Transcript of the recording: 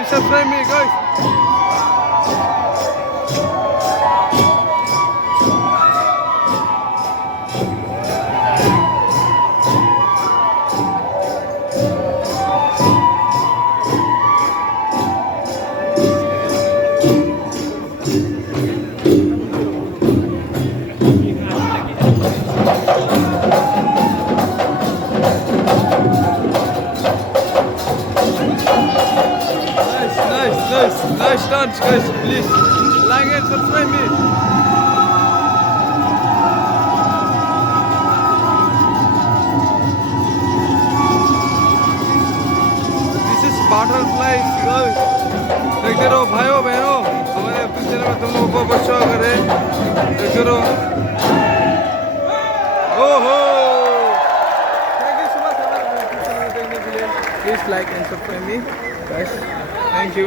and subscribe me, guys. Nice dance, guys. Please like and subscribe me. This is butterfly, guys. देखते रहो भाइयों बहनों, हमारे अपने चैनल में तुम लोगों को बहुत स्वागत है. देखते रहो. ओहो. Thank you so much हमारे चैनल में देखने के लिए. Please like and subscribe me, guys. Thank you.